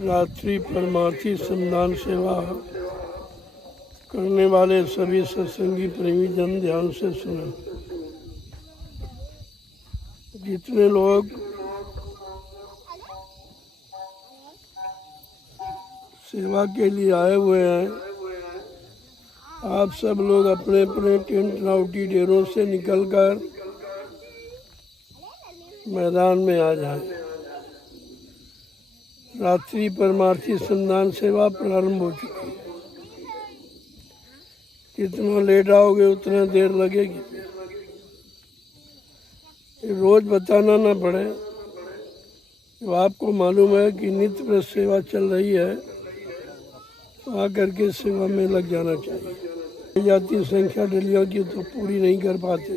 रात्रि परमार्थी श्रमदान सेवा करने वाले सभी सत्संगी प्रेमी जन ध्यान से सुने। जितने लोग सेवा के लिए आए हुए हैं, आप सब लोग अपने अपने टेंट राउटी डेरों से निकलकर मैदान में आ जाएं। रात्रि परमार्थी श्रमदान सेवा प्रारंभ हो चुकी है। जितना लेट आओगे उतना देर लगेगी। रोज बताना ना पड़े। तो आपको मालूम है कि नित्य प्रति सेवा चल रही है, तो आकर के सेवा में लग जाना चाहिए। जाती संख्या डलियों की तो पूरी नहीं कर पाते,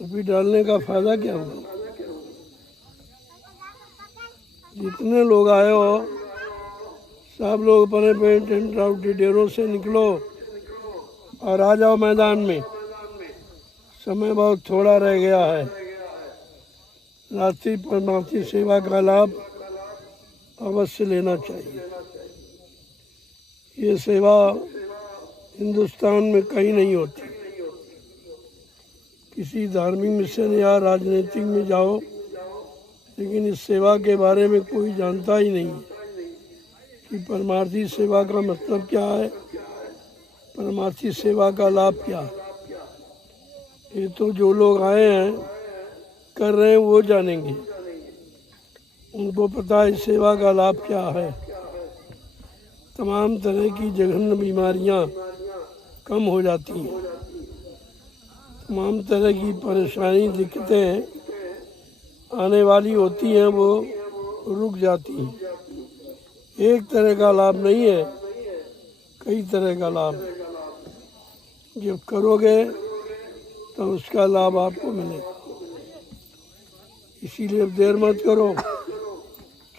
तो फिर डालने का फायदा क्या होगा। जितने लोग आए हो सब लोग अपने अपने टेंट राउटी डेरों से निकलो और आ जाओ मैदान में। समय बहुत थोड़ा रह गया है। रात्रि परमार्थी सेवा का लाभ अवश्य लेना चाहिए। ये सेवा हिंदुस्तान में कहीं नहीं होती। किसी धार्मिक मिशन या राजनीतिक में जाओ, लेकिन इस सेवा के बारे में कोई जानता ही नहीं कि परमार्थी सेवा का मतलब क्या है, परमार्थी सेवा का लाभ क्या है। ये तो जो लोग आए हैं कर रहे हैं वो जानेंगे, उनको पता है सेवा का लाभ क्या है। तमाम तरह की जघन्य बीमारियां कम हो जाती हैं, तमाम तरह की परेशानी दिक्कतें आने वाली होती हैं वो रुक जाती हैं। एक तरह का लाभ नहीं है, कई तरह का लाभ है। जब करोगे तो उसका लाभ आपको मिलेगा। इसीलिए देर मत करो,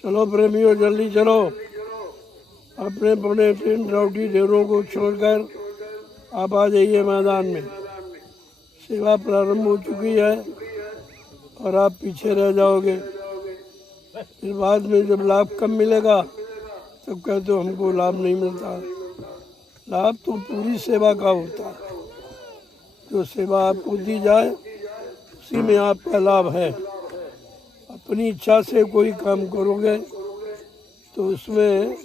चलो प्रेमियों जल्दी चलो। अपने अपने टेंट राउटी डेरों को छोड़कर आप आ जाइए मैदान में। सेवा प्रारंभ हो चुकी है और आप पीछे रह जाओगे। फिर बाद में जब लाभ कम मिलेगा तब कहते हो हमको लाभ नहीं मिलता। लाभ तो पूरी सेवा का होता है। जो सेवा आपको दी जाए उसी में आपका लाभ है। अपनी इच्छा से कोई काम करोगे तो उसमें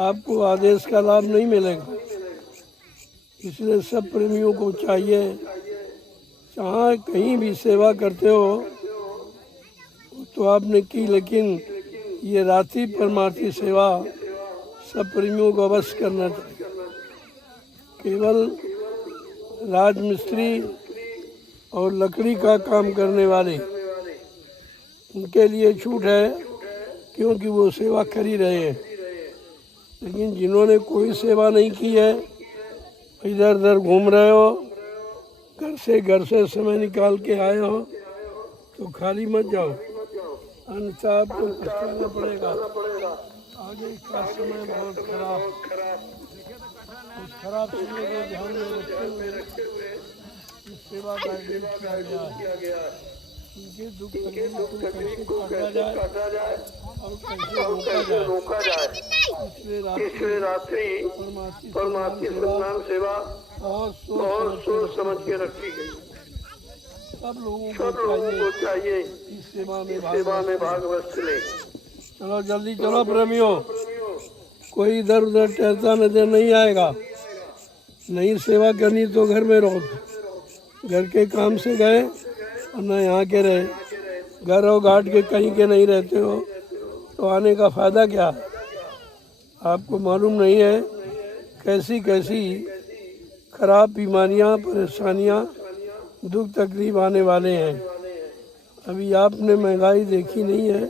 आपको आदेश का लाभ नहीं मिलेगा। इसलिए सब प्रेमियों को चाहिए, जहाँ कहीं भी सेवा करते हो तो आपने की, लेकिन ये रात्रि परमार्थी सेवा सब प्रेमियों को अवश्य करना चाहिए। केवल राजमिस्त्री और लकड़ी का काम करने वाले उनके लिए छूट है, क्योंकि वो सेवा कर ही रहे हैं। लेकिन जिन्होंने कोई सेवा नहीं की है, इधर उधर घूम रहे हो, घर से समय निकाल के आए हो, तो खाली मत जाओ, अन्यथा आपको पछताना पड़ेगा। आगे का समय बहुत खराब समय को ध्यान में रखते हुए इस सेवा का आयोजन किया गया है। उनके दुख तकलीफ को कैसे काटा जाए और कैसे रोका जाए, इसलिए रात्रि परमार्थी श्रमदान सेवा बहुत सोच समझ के रखी गई। सब लोगों को चाहिए इस सेवा में भाग अवश्य ले। चलो जल्दी चलो प्रेमियों, कोई इधर उधर टहलता नजर नहीं आएगा। नहीं सेवा करनी तो घर में रहो। घर के काम से गए और न यहाँ के रहे, घर और घाट के कहीं के नहीं रहते हो, तो आने का फायदा क्या। आपको मालूम नहीं है कैसी कैसी खराब बीमारियाँ, परेशानियाँ, दुख तकलीफ आने वाले हैं। अभी आपने महंगाई देखी नहीं है,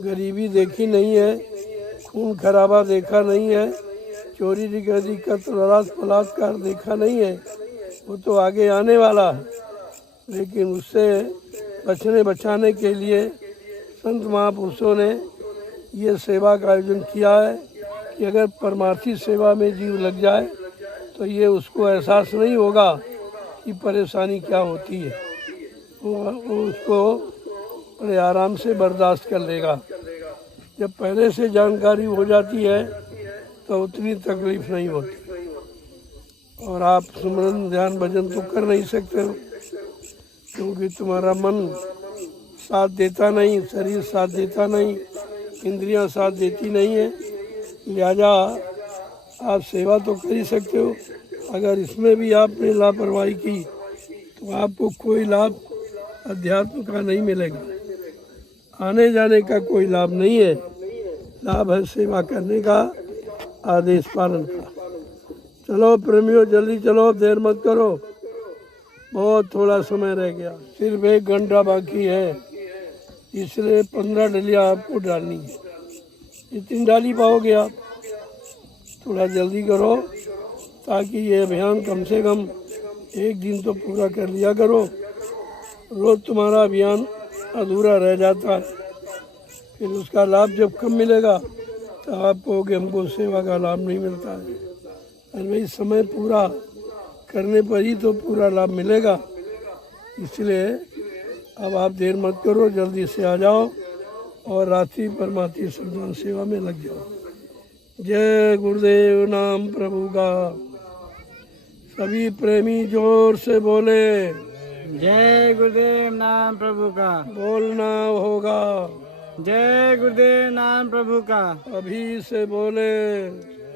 गरीबी देखी नहीं है, खून खराबा देखा नहीं है, चोरी डकैती कत्ल बलात्कार देखा नहीं है। वो तो आगे आने वाला है, लेकिन उससे बचाने के लिए संत महापुरुषों ने ये सेवा का आयोजन किया है कि अगर परमार्थी सेवा में जीव लग जाए तो ये उसको एहसास नहीं होगा कि परेशानी क्या होती है। वो उसको बड़े आराम से बर्दाश्त कर लेगा। जब पहले से जानकारी हो जाती है तो उतनी तकलीफ नहीं होती। और आप सुमरन ध्यान भजन तो कर नहीं सकते हो, क्योंकि तुम्हारा मन साथ देता नहीं, शरीर साथ देता नहीं, इंद्रियां साथ देती नहीं है। लिहाजा आप सेवा तो कर ही सकते हो। अगर इसमें भी आपने लापरवाही की तो आपको कोई लाभ अध्यात्म का नहीं मिलेगा। आने जाने का कोई लाभ नहीं है, लाभ है सेवा करने का, आदेश पालन का। चलो प्रेमियों, जल्दी चलो, देर मत करो, बहुत थोड़ा समय रह गया, सिर्फ 1 घंटा बाकी है। इसलिए 15 डलियाँ आपको डालनी है। इतनी डाली पाओगे आप? थोड़ा जल्दी करो, ताकि ये अभियान कम से कम 1 दिन तो पूरा कर लिया करो। रोज तुम्हारा अभियान अधूरा रह जाता है, फिर उसका लाभ जब कम मिलेगा तो आप कहोगे हमको सेवा का लाभ नहीं मिलता है। अरे भाई, समय पूरा करने पर ही तो पूरा लाभ मिलेगा। इसलिए अब आप देर मत करो, जल्दी से आ जाओ और रात्रि परमात्मा संतान सेवा में लग जाओ। जय गुरुदेव नाम प्रभु का। सभी प्रेमी जोर से बोले, जय गुरुदेव नाम प्रभु का। बोलना होगा। जय गुरुदेव नाम प्रभु का। अभी से बोले,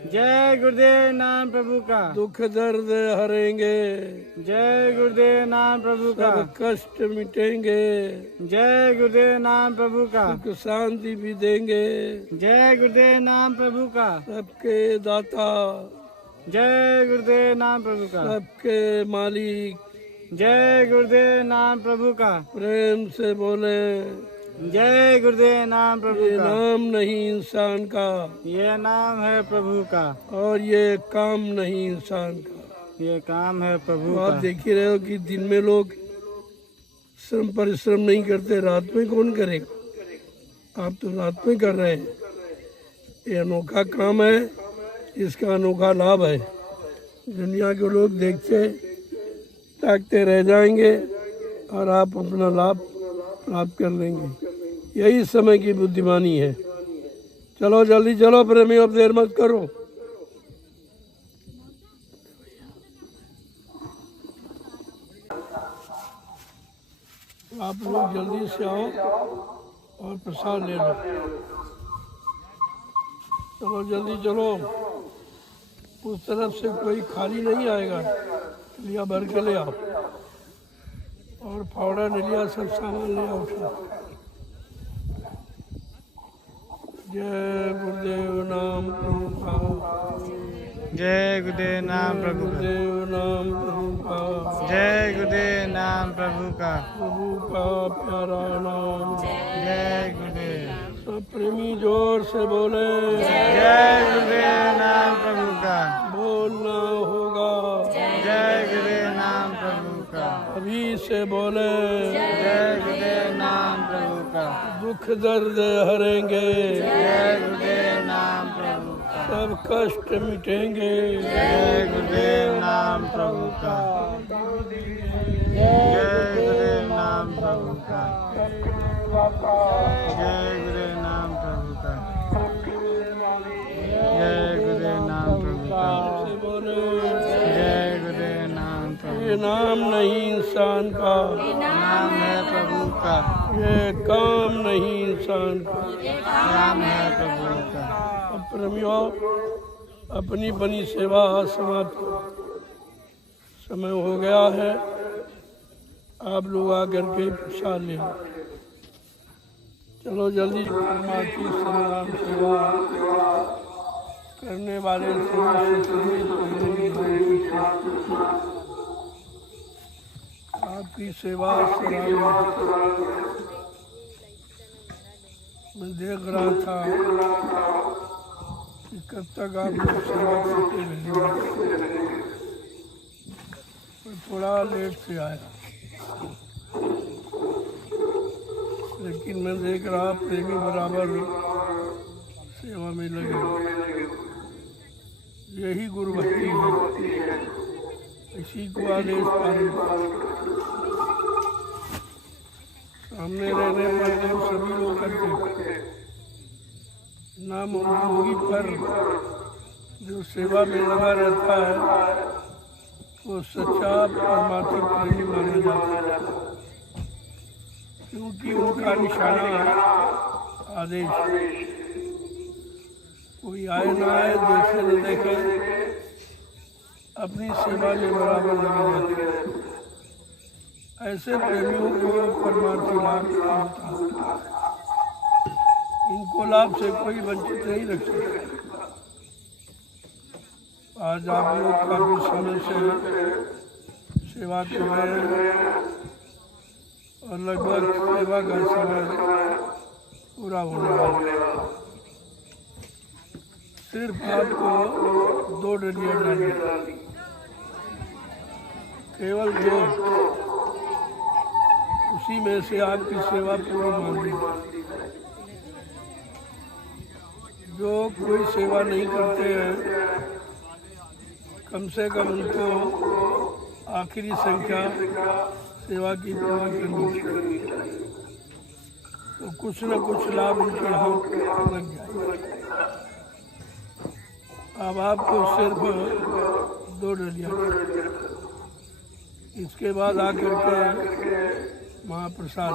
जय गुरुदेव नाम प्रभु का। दुख दर्द हरेंगे, जय गुरुदेव नाम प्रभु का। सब कष्ट मिटेंगे, जय गुरुदेव नाम प्रभु का। सुख शांति भी देंगे, जय गुरुदेव नाम प्रभु का। सबके दाता, जय गुरुदेव नाम प्रभु का। सबके मालिक, जय गुरुदेव नाम प्रभु का। प्रेम से बोले, जय गुरुदेव नाम प्रभु ये का। नाम नहीं इंसान का, ये नाम है प्रभु का, और ये काम नहीं इंसान का। ये काम है प्रभु तो का। आप देख ही रहे हो कि दिन में लोग श्रम परिश्रम नहीं करते, रात में कौन करेगा? आप तो रात में कर रहे हैं। ये अनोखा काम है, इसका अनोखा लाभ है। दुनिया के लोग देखते ताकते रह जाएंगे और आप अपना लाभ प्राप्त कर लेंगे। यही समय की बुद्धिमानी है। चलो जल्दी चलो प्रेमियों, अब देर मत करो। आप लोग जल्दी से आओ और प्रसाद ले लो। चलो जल्दी चलो, उस तरफ से कोई खाली नहीं आएगा, लिया भर के ले आओ। और फावड़ा डलिया सब सामान ले आओ। जय गुरुदेव नाम प्रभु का। जय गुरुदेव नाम प्रभु का। गुरुदेव नाम प्रभु का। जय गुरुदेव नाम प्रभु का। प्रभु का प्यारा नाम। जय गुरुदेव। सब प्रेमी जोर से बोले, जय गुरुदेव नाम प्रभु का। बोलना होगा। जय गुरुदेव नाम प्रभु का। अभी से बोले, जय गुरुदेव नाम प्रभु का। दुख दर्द हरेंगे, जय गुरुदेव नाम प्रभु का। सब कष्ट मिटेंगे। जय गुरुदेव नाम प्रभु का। जय गुरुदेव नाम प्रभु का। जय गुरुदेव नाम प्रभु का। जय गुरुदेव नाम प्रभु का। से बोले, जय गुरुदेव नाम प्रभु। ये नाम नहीं इंसान का, नाम है प्रभु का। ये काम नहीं इंसान का। नाम है प्रभु का। अब प्रेमियों, अपनी बनी सेवा समाप्त करो। समय हो गया है, आप लोग आकर के प्रसाद ले लो। चलो जल्दी। परमात्मा की संग्राम सेवा करने वाले आपकी सेवा सलामत। मैं देख रहा था कि कब तक आप लोग सेवा करते रहेंगे। मैं थोड़ा लेट से आया, लेकिन मैं देख रहा प्रेमी बराबर सेवा में लगे। यही गुरु भक्ति है, इसी को आदेश पालन। सामने रहने पर तो सभी लोग करते, ना मौजूदगी पर जो सेवा में लगा रहता है वो सच्चा परमार्थी प्रेमी माना जाता है, क्योंकि उनका निशाना आदेश। कोई आए ना आए, देखे न देखे, अपनी सेवा में बराबर लगे रहते हैं। ऐसे प्रेमियों को परमार्थी लाभ मिलता है। इनको लाभ से कोई वंचित नहीं रख सकता। आज आप लोग काफी समय से सेवा कर रहे हैं और लगभग सेवा का समय पूरा होने वाला है। सिर्फ आपको 2 डलियां डालनी, केवल 2, उसी में से आपकी सेवा पूरी मान ली। जो कोई सेवा नहीं करते हैं, कम से कम उनको आखिरी संख्या सेवा की पूरी करनी चाहिए, तो कुछ न कुछ लाभ उनके हाथ लग जाए। अब आपको सिर्फ 2 डलियां, इसके बाद आकर के महाप्रसाद।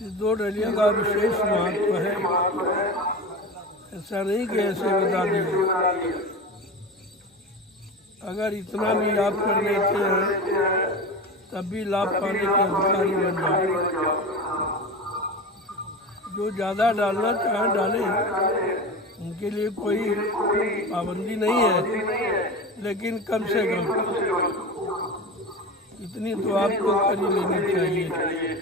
इस 2 डलियां का विशेष महत्व है, ऐसा नहीं कि ऐसे बता दिए। अगर इतना भी आप कर लेते हैं तब भी लाभ पाने के अधिकारी बन जाए। जो ज़्यादा डालना चाहे डालें, उनके लिए कोई पाबंदी नहीं है, लेकिन कम से कम इतनी तो आपको कर ही लेनी चाहिए,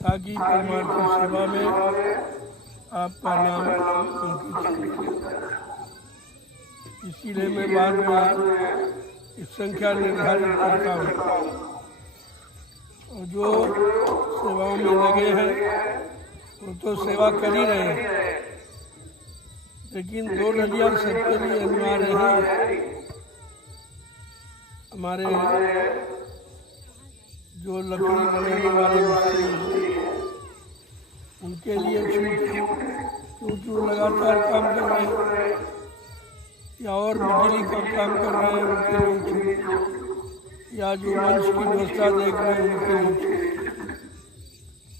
ताकि परमार्थी सेवा में आपका नाम अंकित हो। इसीलिए मैं बाद में इस संख्या निर्धारित करता हूँ। और जो सेवाओं में लगे हैं वो तो सेवा कर ही रहे हैं, लेकिन 2 डलियां सबके लिए अनिवार्य है। हमारे जो लकड़ी बनाने वाले मिस्त्री हैं, उनके लिए छूट, क्योंकि वो लगातार काम कर रहे हैं, या और बिजली का काम कर रहे हैं उनके लिए छूट, या जो मंच की व्यवस्था देख रहे हैं उनके लिए छूट।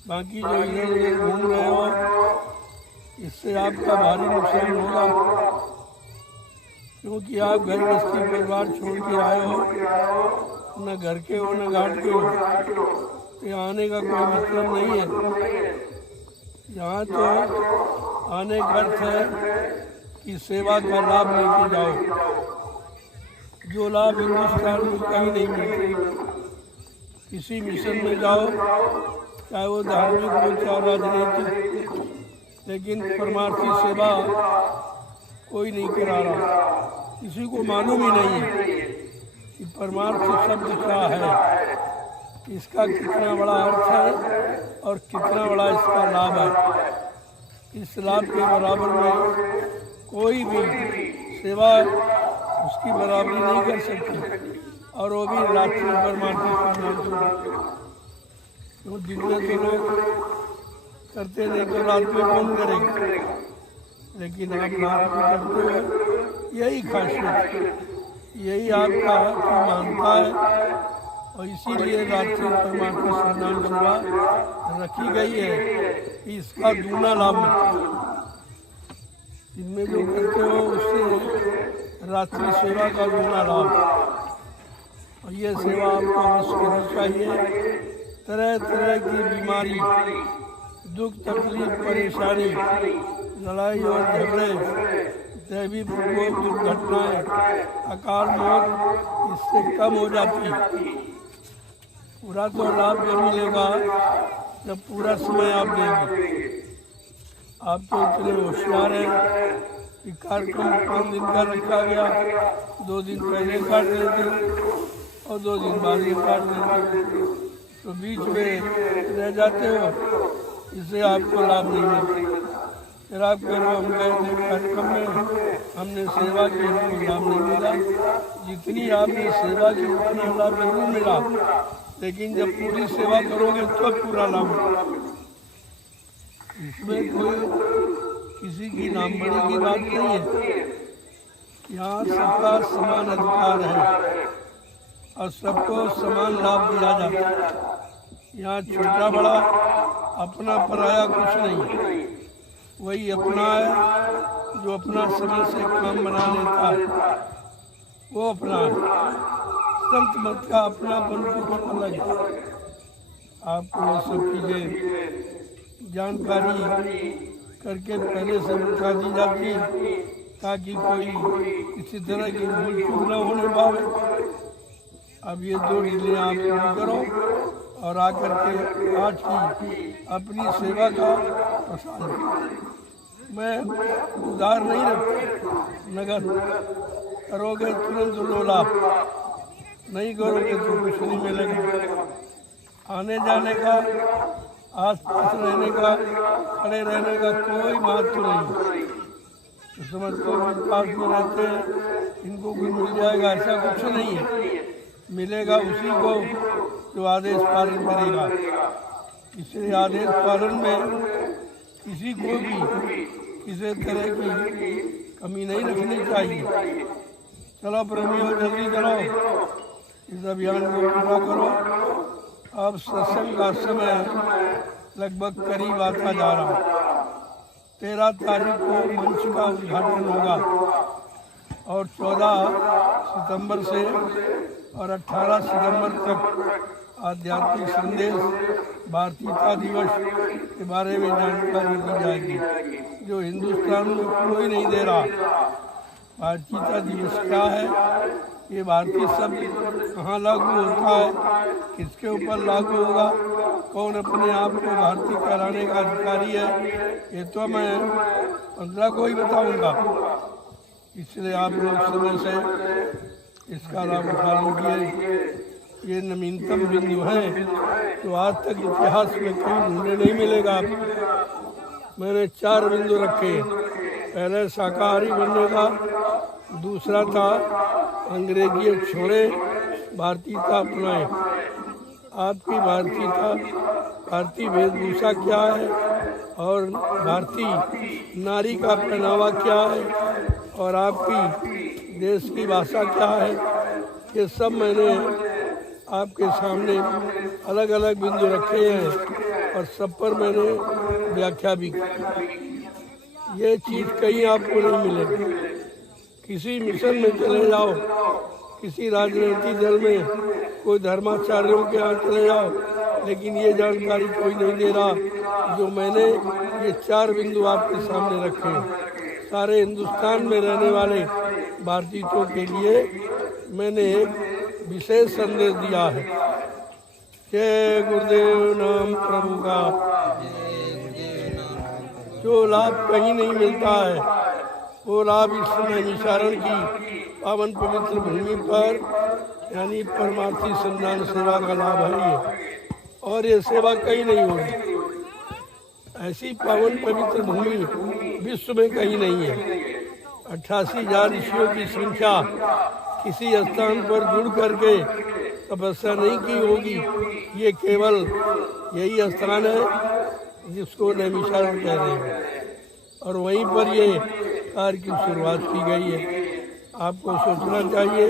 बाकी जो इधर उधर घूम रहे हो, इससे आपका भारी नुकसान होगा, क्योंकि आप घर बस्ती परिवार छोड़ के आए हो, न घर के हो न घाट के हो, यहाँ आने का कोई मतलब नहीं है। यहाँ तो आने का अर्थ है कि सेवा का लाभ लेके जाओ, जो लाभ हिंदुस्तान में कहीं नहीं मिलता। किसी मिशन में जाओ, चाहे वो धार्मिक हो चाहे राजनीतिक, लेकिन परमार्थी सेवा कोई नहीं करा रहा। किसी को मालूम ही नहीं है कि परमार्थ शब्द क्या है, इसका कितना बड़ा अर्थ है और कितना बड़ा इसका लाभ है। इस लाभ के बराबर में कोई भी सेवा उसकी बराबरी नहीं कर सकती, और वो भी रात्रि परमार्थी का नाम सुना। तो दिन में तो लोग करते नहीं, तो रात में कौन करेगा, लेकिन आप रात में करते हो। यही खासियत, यही आपका मानता है, और इसीलिए रात्रि परमार्थी स्नान सेवा रखी गई है कि इसका दूना लाभ मिलता है। इनमें जो करते हो उससे रात्रि सेवा का दूना लाभ, और ये सेवा आपको अवश्य करनी चाहिए। तरह तरह की बीमारी, दुख तकलीफ परेशानी, लड़ाई और झगड़े, दैवी प्रकोप, दुर्घटनाएं, अकाल मौत इससे कम हो जाती है। पूरा तो लाभ जब मिलेगा जब पूरा समय आप देंगे। आप तो इतने होशियार हैं कि कार्यक्रम 5 दिन का रखा गया, 2 दिन पहले काट देते और 2 दिन बाद ही काट देते, तो बीच में रह जाते हो, इससे आपको लाभ नहीं मिलता। फिर आप कह रहे हो हम गए थे कार्यक्रम में, हमने सेवा की, हमको लाभ नहीं मिला। जितनी आपने सेवा की उतना लाभ जरूर मिला, लेकिन जब पूरी सेवा करोगे तो पूरा लाभ होगा। इसमें कोई किसी की नाम बड़ी की बात नहीं है। यहाँ सबका समान अधिकार है और सबको समान लाभ दिया जाता है। यहाँ छोटा बड़ा अपना पराया कुछ नहीं है। वही अपना है जो अपना समय से काम बना लेता है, वो अपना है। संत मत का अपनापन कुछ अलग है। आपको ये सब चीजें जानकारी करके पहले से बता दी जाती है ताकि कोई किसी तरह की भूल चूक न होने पावे। अब ये 2 डिग्रियाँ आप पूरी करो और आकर के आज की अपनी सेवा का प्रसाद। मैं उधार नहीं रखता, नगद करोगे तुरंत लो लाभ, नहीं करोगे तो कुछ नहीं मिलेगा। आने जाने का, आस पास रहने का, खड़े रहने का कोई महत्व नहीं। तो समझते हो पास में रहते हैं इनको भी मिल जाएगा, ऐसा कुछ नहीं है। मिलेगा उसी को जो आदेश पालन करेगा। इसलिए आदेश पालन में किसी को भी किसी तरह की कमी नहीं रखनी चाहिए। चलो प्रेमियों जल्दी करो, इस अभियान को पूरा करो। अब सत्संग का समय लगभग करीब आता जा रहा है। 13 तारीख को मंच का उद्घाटन होगा और 14 सितंबर से और 18 सितंबर तक आध्यात्मिक संदेश भारतीयता दिवस के बारे में जानकारी दी जाएगी जो हिंदुस्तान में कोई नहीं दे रहा। भारतीयता दिवस क्या है, ये भारतीय शब्द कहाँ लागू होता है, किसके ऊपर लागू होगा, कौन अपने आप को भारतीय कराने का अधिकारी है, ये तो मैं 15 को ही बताऊंगा। इसलिए आप लोग समय से इसका लाभ उठा लीजिए। ये नवीनतम बिंदु है तो आज तक इतिहास में कहीं ढूंढने नहीं मिलेगा। मैंने 4 बिंदु रखे। पहले शाकाहारी बनने का, दूसरा था अंग्रेजियत छोड़े भारतीयता अपनाए। आपकी भारतीयता, भारतीय वेशभूषा क्या है और भारतीय नारी का पहनावा क्या है और आपकी देश की भाषा क्या है, ये सब मैंने आपके सामने अलग अलग बिंदु रखे हैं और सब पर मैंने व्याख्या भी की। ये चीज़ कहीं आपको नहीं मिलेगी। किसी मिशन में चले जाओ, किसी राजनीतिक दल में, कोई धर्माचार्यों के यहाँ चले जाओ, लेकिन ये जानकारी कोई नहीं दे रहा जो मैंने ये 4 बिंदु आपके सामने रखे हैं। सारे हिंदुस्तान में रहने वाले भारतीयों के लिए मैंने एक विशेष संदेश दिया है। जय गुरुदेव नाम प्रभु का। जो लाभ कहीं नहीं मिलता है वो लाभ इस नैमिषारण की पावन पवित्र भूमि पर यानी परमार्थी संधान सेवा का लाभ है ये, और ये सेवा कहीं नहीं होगी। ऐसी पावन पवित्र भूमि विश्व में कहीं नहीं है। 88,000 ऋषियों की संख्या किसी स्थान पर जुड़ करके तपस्या नहीं की होगी। ये केवल यही स्थान है जिसको नैमिषारण कह रहे हैं और वहीं पर ये कार्य की शुरुआत की गई है। आपको सोचना चाहिए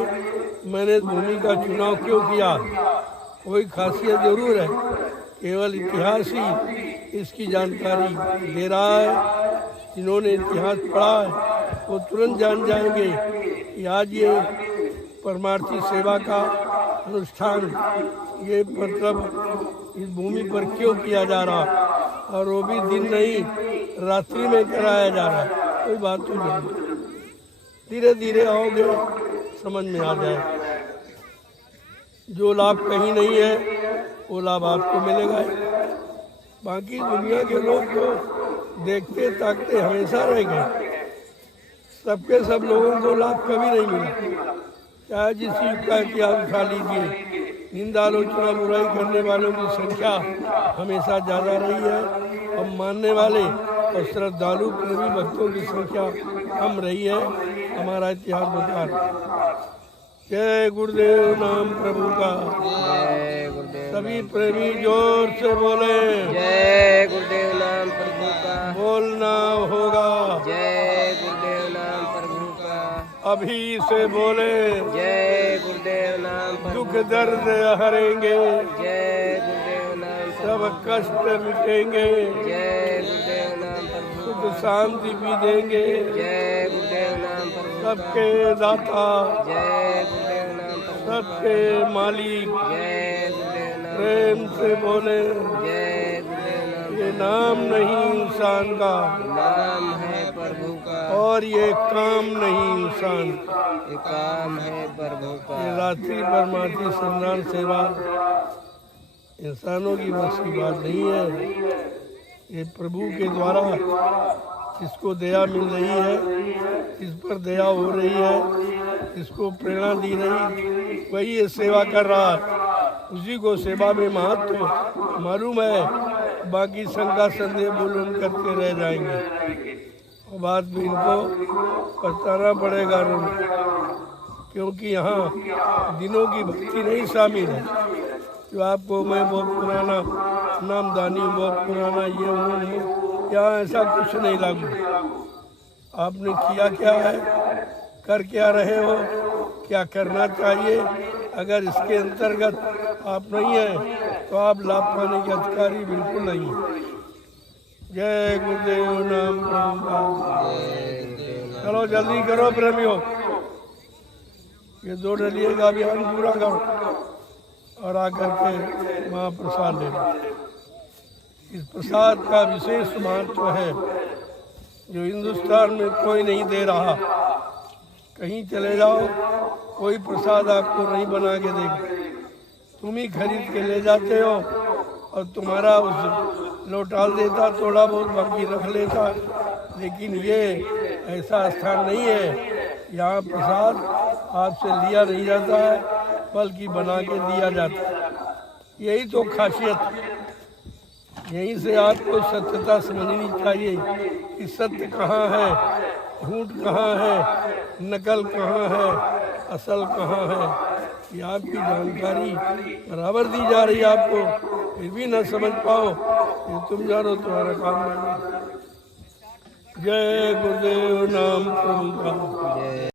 मैंने इस भूमि का चुनाव क्यों किया। कोई खासियत जरूर है, केवल इतिहास ही इसकी जानकारी दे रहा है। जिन्होंने इतिहास पढ़ा है वो तुरंत जान जाएंगे कि आज ये परमार्थी सेवा का अनुष्ठान ये मतलब इस भूमि पर क्यों किया जा रहा, और वो भी दिन नहीं रात्रि में कराया जा रहा है। कोई बात तो नहीं, धीरे धीरे आओगे समझ में आ जाए। जो लाभ कहीं नहीं है वो लाभ आपको मिलेगा। बाकी दुनिया के लोग तो देखते ताकते हमेशा रह गए। सबके सब लोगों को लाभ कभी नहीं मिला। चाहे जिस युग का इतिहास उठा लीजिए, निंदा आलोचना बुराई करने वालों की संख्या हमेशा ज़्यादा रही है और मानने वाले और श्रद्धालु प्रेमी भक्तों की संख्या कम रही है। हमारा इतिहास बता रहा है। जय गुरुदेव नाम प्रभु का। जय गुरुदेव। सभी प्रेमी जोर से बोले जय गुरुदेव नाम प्रभु का। बोलना होगा जय गुरुदेव नाम प्रभु का। अभी से बोले जय गुरुदेव नाम प्रभु। दुख दर्द हरेंगे जय गुरुदेव नाम सब कष्ट मिटेंगे जय गुरुदेव नाम प्रभु। सुख शांति भी देंगे जय गुरुदेव नाम प्रभु। सबके दाता जय गुरुदेव नाम प्रभु। सबके मालिक जय गुरुदेव नाम। प्रेम से बोले जय गुरुदेव नाम। ये नाम नहीं इंसान का नाम है प्रभु का। और ये काम नहीं इंसान का। ये काम है प्रभु का। ये रात्रि परमार्थी संधान सेवा इंसानों की बस की बात नहीं है। ये प्रभु के द्वारा जिसको दया मिल रही है, जिस पर दया हो रही है, जिसको प्रेरणा दी रही, वही ये सेवा कर रहा है। उसी को सेवा में महत्व मालूम है। बाकी शंका संदेह बोलन करते रह जाएंगे और बाद में इनको पछताना पड़ेगा, क्योंकि यहाँ दिनों की भक्ति नहीं शामिल है। जो आपको मैं बहुत पुराना नामदानी, बहुत पुराना ये हूँ, यहाँ ऐसा कुछ नहीं लागू। आपने किया क्या है, कर क्या रहे हो, क्या करना चाहिए, अगर इसके अंतर्गत आप नहीं हैं तो आप लाभ पाने के अधिकारी बिल्कुल नहीं हैं। जय गुरुदेव नाम प्रभु का। चलो जल्दी करो प्रेमियों, ये 2 डलिए का अभियान पूरा करो और आकर के महाप्रसाद ले लो। इस प्रसाद का विशेष महत्व है जो हिंदुस्तान में कोई नहीं दे रहा। कहीं चले जाओ, कोई प्रसाद आपको नहीं बना के देगा। तुम ही खरीद के ले जाते हो और तुम्हारा उस लौटाल देता, थोड़ा बहुत बाकी रख लेता। लेकिन ये ऐसा स्थान नहीं है। यहाँ प्रसाद आपसे लिया नहीं जाता है, बल्कि बना के दिया जाता है। यही तो खासियत है। यहीं से आपको सत्यता समझनी चाहिए कि सत्य कहाँ है, झूठ कहाँ है, नकल कहाँ है, असल कहाँ है। ये आपकी जानकारी बराबर दी जा रही है आपको, फिर भी न समझ पाओ, ये तुम जानो तुम्हारा काम नहीं। जय गुरुदेव नाम प्रभु का।